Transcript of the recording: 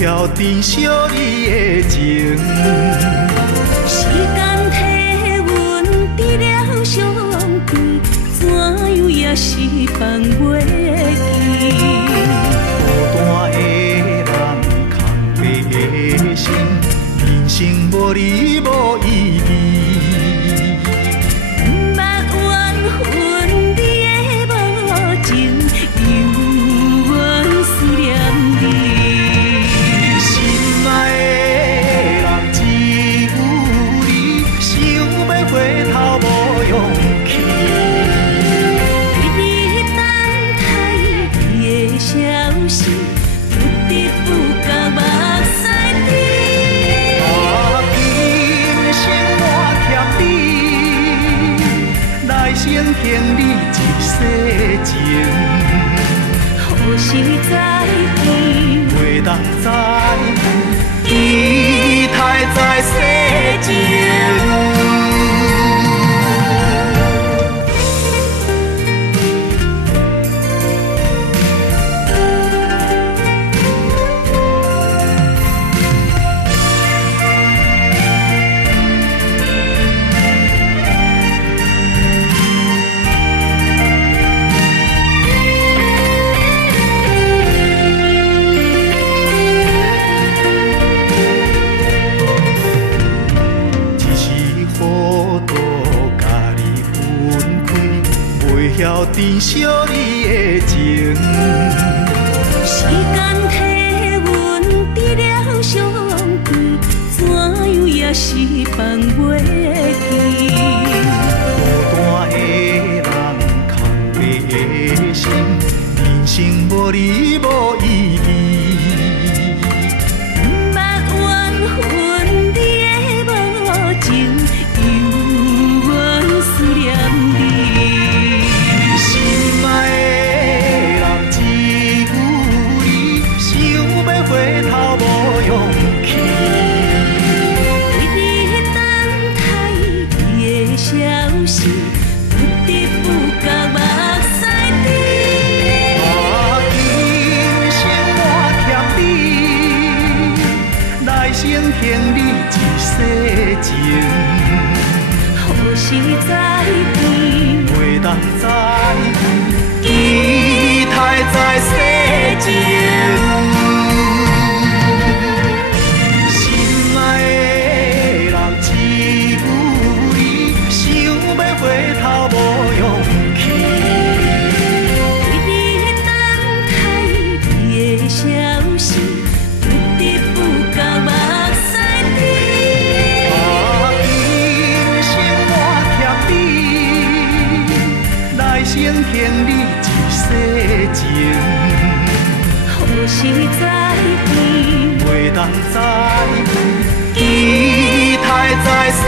晓珍惜你的情。时间替阮治了伤痕，怎样也是放袂记。孤单的人空白的心，人生无你无意义。毋捌缘分你的无情，犹原思念你。心爱的人只有你，想要回头无勇气。为你等待你的消息，不得不甲目屎滴。今生我欠你，来生欠你一世情。何时再见？袂当再见，期待在世情。晓珍惜你的情，时间替阮治了伤痕，怎样也是放袂记。孤单的人空白的心，人生无你无意义。毋捌缘分你的无情，犹原思念你。回头无勇气，为你等待你的消息，不得不甲目屎滴。今生我欠你，来生欠你一世情。何时再见？袂当再见，期待在世情。回头无勇气，为你等待你的消息，不得不甲目屎滴。今生我欠你，来生欠你一世情。何时再见？袂当再见，期待在世。